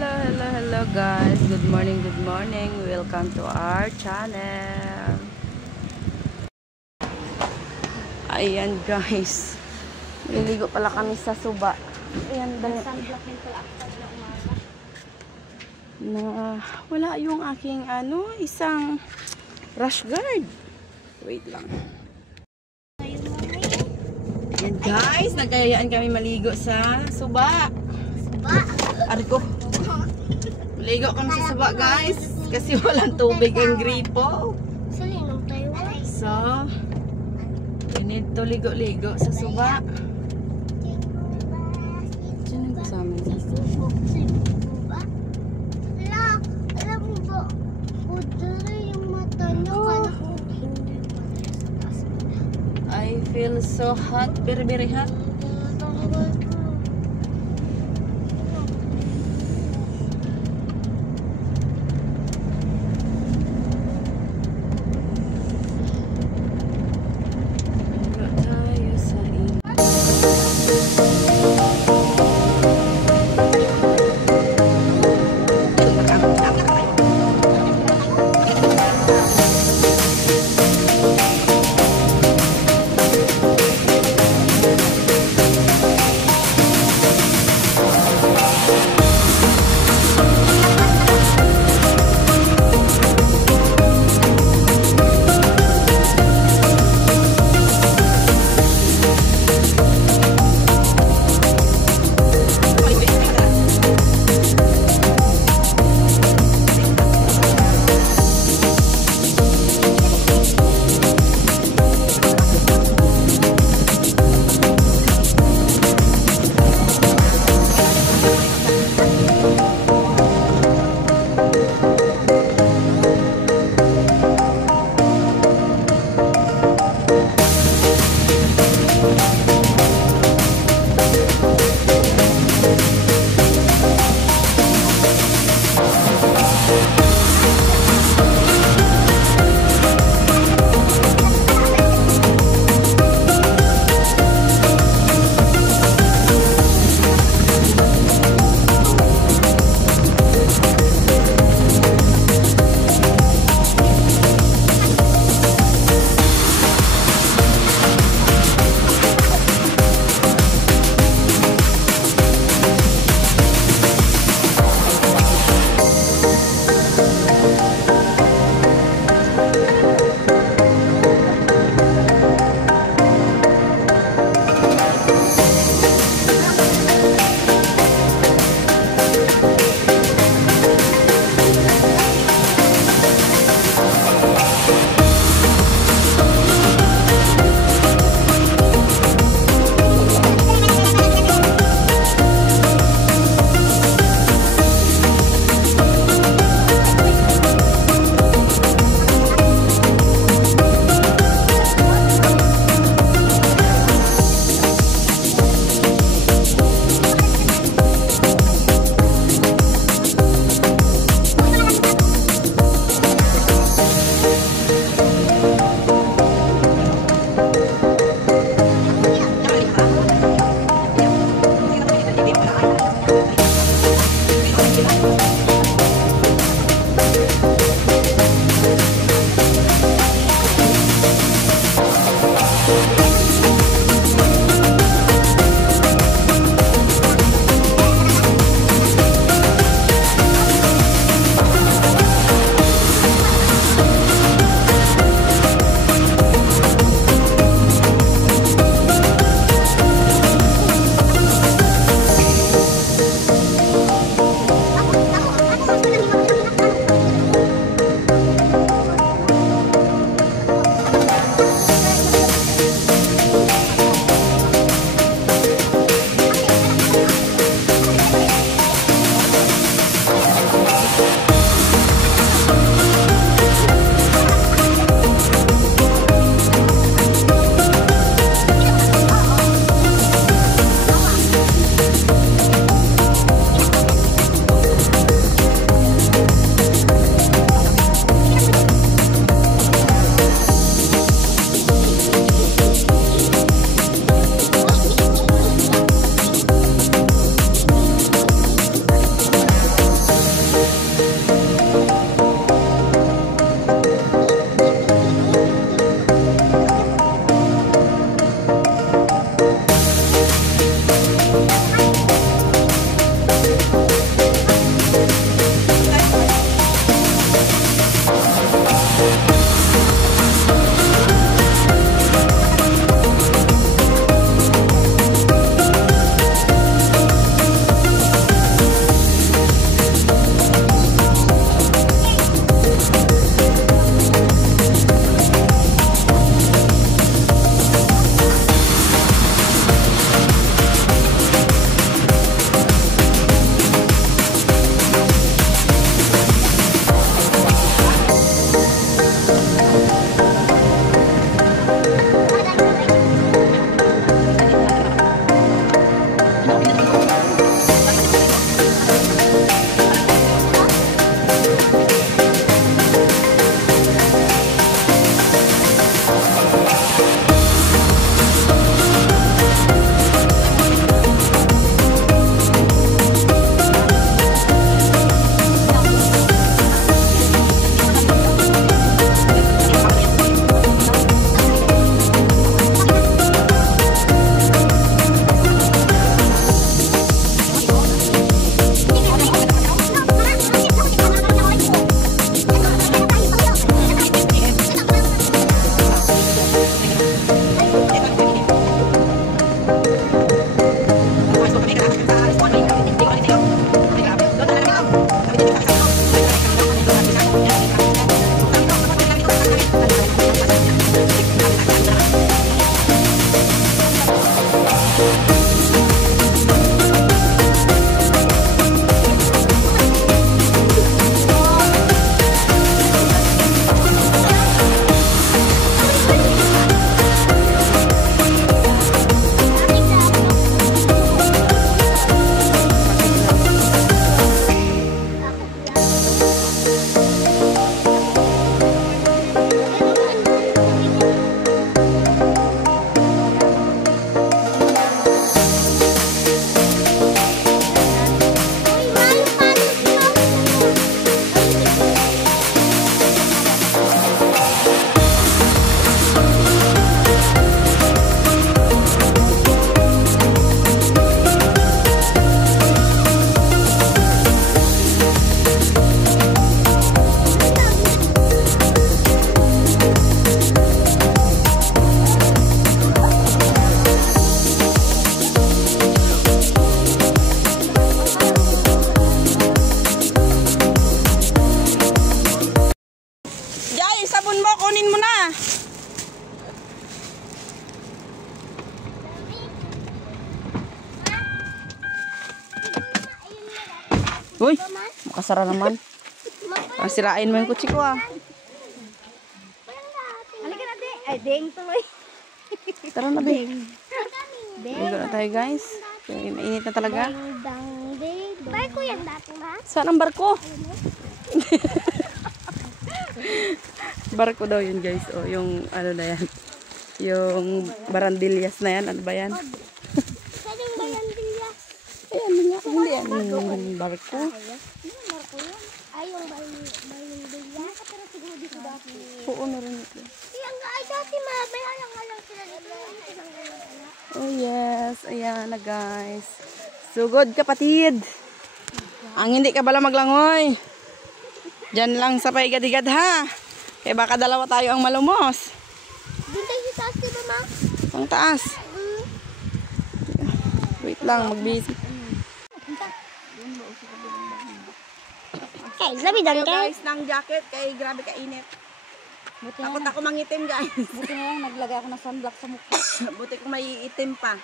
Hello guys. Good morning, good morning. Welcome to our channel. Ayan guys. Nililigo pala kami sa suba. Ayan na wala yung aking isang rash guard. Wait lang. Ayan guys, nagkayaan kami maligo sa suba. Arko. Maligo kami sa suba guys kasi walang tubig ang gripo. So, we need to ligo-ligo sa suba. Diyan ang kasama sa suba. Alam mo ba, kudura yung mata nyo. I feel so hot, very very hot. Uy, makasara naman. Ang sirain mo yung kutsi ko ah. Halika na, Deng. Ay, Deng tuloy. Tara na, Deng. Ligo na tayo, guys. Mainit na talaga. Barko yan dati, ma? Saan ang barko? Barko daw yun, guys. O, yung ano na yan. Yung barandillas na yan. Ano ba yan? Saan yung barandillas? Ayan nga. Hindi yan. Barko. Yung barko yun? Ay, yung barandillas? Pero siguro dito dati. Oo, meron ito. Yung ay dati, ma. May alang-alang sila dito. Oh, yes. Ayan na, guys. Sugod, kapatid. Ang hindi ka bala maglangoy. Diyan lang sa paigadigad, ha? Kaya baka dalawa tayo ang malumos. Doon tayo sa taas, diba, ma? Ang taas. Wait lang, mag-busy. Okay, labi dan kayo. Guys, ng jacket kay grabe kainit. Takot ako mangitim, guys. Buti na lang, naglagay ako ng sunblock sa mukha. Buti kung may itim pa.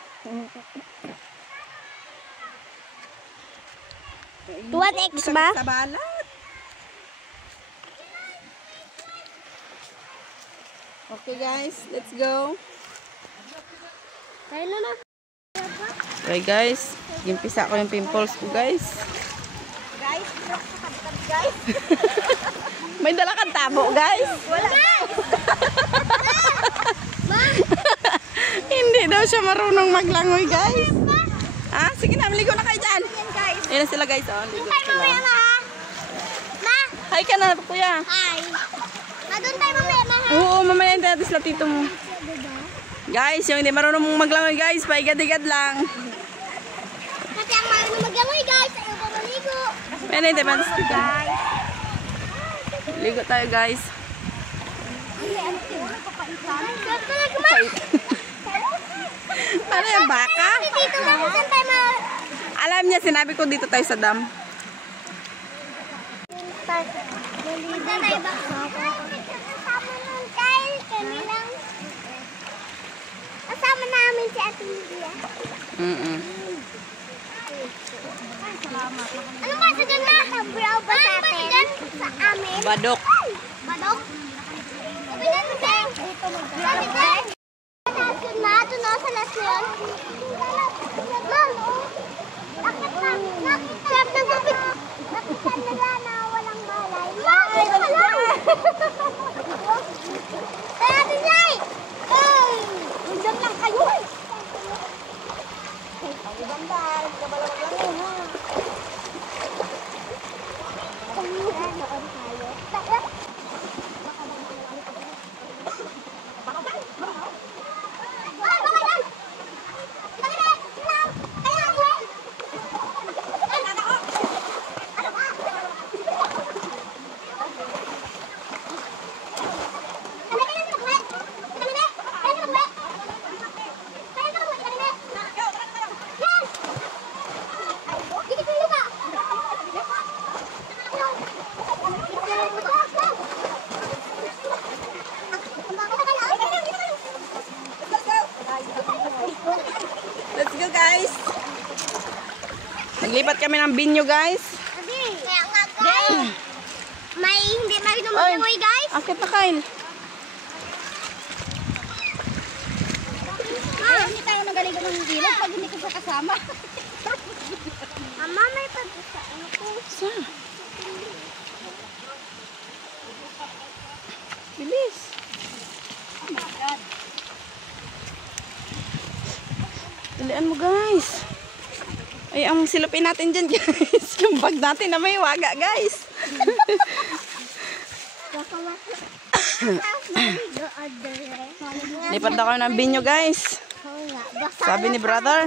Tuwan X ba? Sa balat. Okay, guys, let's go. Kaya na na. Okay, guys. Gimpisa ko yung pimples ko, guys. Guys, hirap sa kabitad, guys. May dala kang tabo, guys. Wala. Hindi daw siya marunong maglangoy, guys. Ah, sige na, maligo na kayo dyan. Yan, guys. Ayan na sila, guys. Oh, ligo Doon tayo mamaya, sila. ma. Ma. Hi ka na, kuya. Hi. Ma, doon tayo mamaya, ma. Oo, mamaya yung tayo sila tito mo. Guys, yung hindi marunong maglangoy, guys, paigad-igad lang. Kasi ang marunong maglangoy, guys. Ayaw pa maligo. Ayan na yung tayo, guys. Ligo tayo, guys. Ano talaga, ma? Ano yung baka? Dito lang, saan tayo, ma? Alam niya, sinabi ko dito tayo sa dam. Dito tayo ba? Kasama nun, Kyle. Kami lang. Kasama namin si Ate Lydia. Ano ba sa dyan, ma? Brow ba sa atin? Sa amin? Badok. Badok? Sabi na ito, Deng. Sabi, Deng. Lasyon, ma. Ito na sa lasyon. Ma'am. Bakit, ma? Nakita ng tubig. Nakita nila na walang malay. Ma'am, ito ka lang. Kaya natin, Jay. Hey! Huwag lang kayo. Bandar, kabalawag lang yun, ha? Let's go, guys. Naglipat kami ng binyo, guys. Kaya nga, guys. May hindi marunong maglangoy, guys. Akit na, Kyle. Hindi tayo magaligo ng gilid pag hindi ko siya kasama. Mama, may pag-isa. Ano ko? Saan? Bilis. Oh my God. Dalian mo, guys. Ay, ang silupin natin dyan, guys. Yung bag natin na may waga, guys. Lipat ako ng binyo, guys. Sabi ni brother.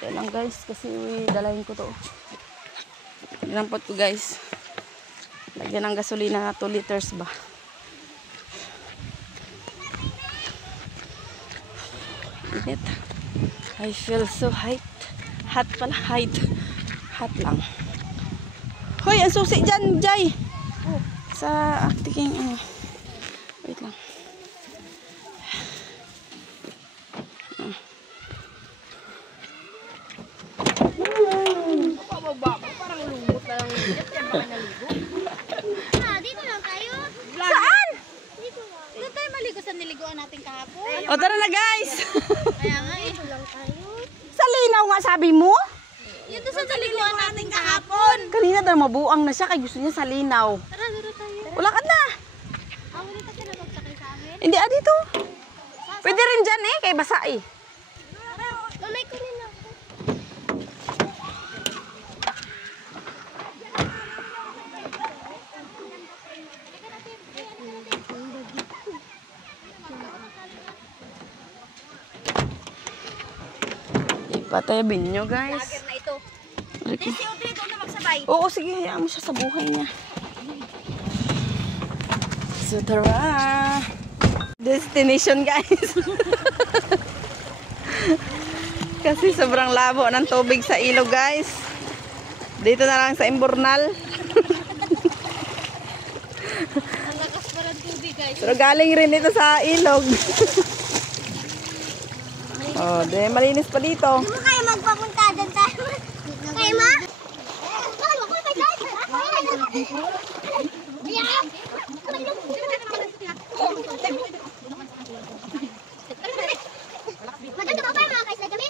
Dahil lang, guys, kasi dalahin ko to. Dinampot ko, guys. Lagyan ng gasolina na 2 liters ba. Init. I feel so hot. Hot pala. Hot lang. Hoy, ang susi dyan, Jay. Sa acting, wait lang. Dito lang tayo. Saan? Dito lang. Doon tayo maligo sa niliguan natin kahapon. O tara na guys. Kaya nga eh. Dito lang tayo. Sa linaw nga sabi mo? Yun doon sa niliguan natin kahapon. Kanina daw mabuang na siya kay gusto niya sa linaw. Tara, dito tayo. Wala ka na. Wala ka na magsakay sa amin. Hindi dito. Pwede rin dyan eh, kay basa eh. Mamay ko rin ako. Ipatayabin nyo guys. Na ito. Si Audrey doon na magsabay. Oo, sige, hayaan mo siya sa buhay niya. So, tara. Destination, guys. Kasi sobrang labo ng tubig sa ilog, guys. Dito na lang sa Imbornal. Ang lakas pa ng tubig, guys. Pero galing rin ito sa ilog. Oh, de malinis pa dito. Hindi mo kaya magpapunta doon tayo. Kaya mo? Bakal mo, kaya guys. Maganda ba mga guys na kami?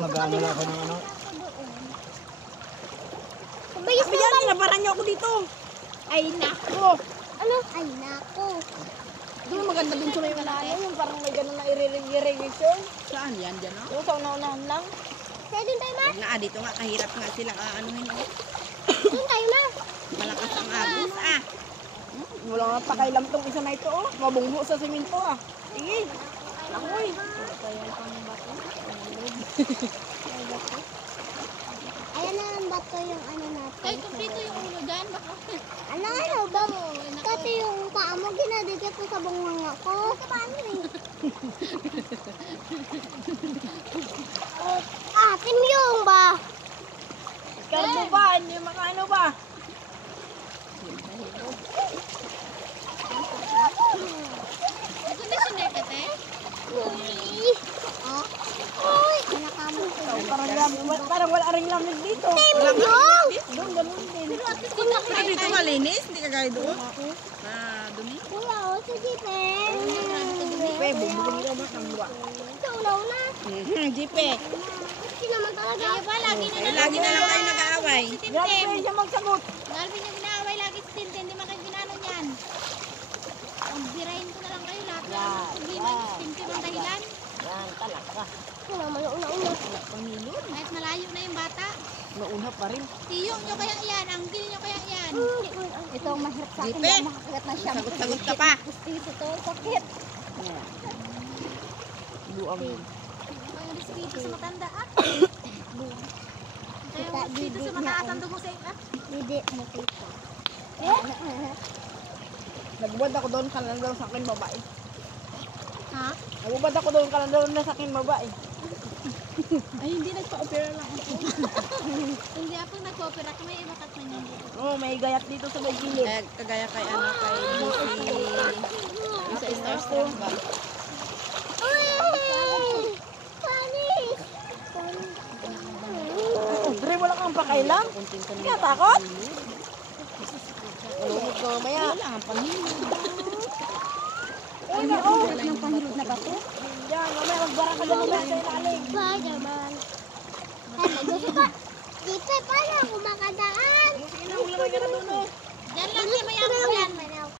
Mag-ano lang ako ng ano. Bayas mo yan, naparan niyo ako dito. Ay, nako. Ano? Ay, nako. Doon maganda dun sa may malayo, yung parang may ganun na irrigation. Saan yan dyan? Yung sa una-unahan lang. Kaya doon tayo, ma. Na, dito nga, kahirap nga sila. Anuhin, oh. Doon tayo, ma. Malakas ang agos, ah. Wala nga pakailam tong isa na ito, oh. Mabunggo sa simento, ah. Sige. Langoy. Ayan na ang bato yung ano natin. Kahit kumplito yung ulo dyan, baka Ano ba? Kasi yung paa mo, ginadikit ko sa bunganga ko. Paano eh? Atin yung ba? Karbo ba? Hindi makaano ba? conditioner ka, te? Uy! Oh? Uy! Nakamot ko. Parang wala ring lamig dito. Walang yung! Doon, ganun din. Pero at least kung Pero dito malinis, hindi kagaya doon. Dumi. Kuya, o sige, Pen. Jipe, bubugin ka ba ng luwa? Sa una-una. Jipe. Kasi naman talaga. Kaya ba, lagi na lang. Lagi na lang kayo nag-aaway. Si Grabe Tintin. siya magsagot. Galvin yung ginaaway lagi si Tintin. Hindi makayo ginano niyan. Ang birahin ko na lang kayo lahat na lang ang problema. Si Tintin ang dahilan. Yan, talaga. Kasi naman, una-una. Pangilon. Kahit malayo na yung bata. Nauna pa rin. Tiyo nyo kaya yan. Ang gili nyo kaya yan. Ito ang mahirap sa akin. Jipe. Makakagat na siya. Sagot-sagot ka pa. Gusto to, sakit. Luang. Ang respeto sa matanda, ah. Kaya ang respeto sa mataas ang dugo sa ita. Hindi, nakita. Nagbubad ako doon, ka lang daw sa akin babae. Ha? Nagbubad ako doon, ka lang daw na sa akin babae. Ay, hindi nagpa-opera lang ako. Hindi ako nagpa-opera. Kung may ibakat na niyan dito. Oo, may gayat dito sa may gilid. Kagaya kay ano, kay Lucy. Sa Starstruck ba? Uy! Panis! Dre, wala kang pakailam? Hindi ka takot? Ulungog ka mamaya. Wala kang pangilog. Ay, oo. Ng pahilod na bato? Yan, mamaya magbara ka doon mamaya sa ilalim. Spider-Man. Ay, gusto pa. Dito, paano ako makadaan? Sige na, ulamay ka na doon, oh. Diyan lang siya mayaman yan.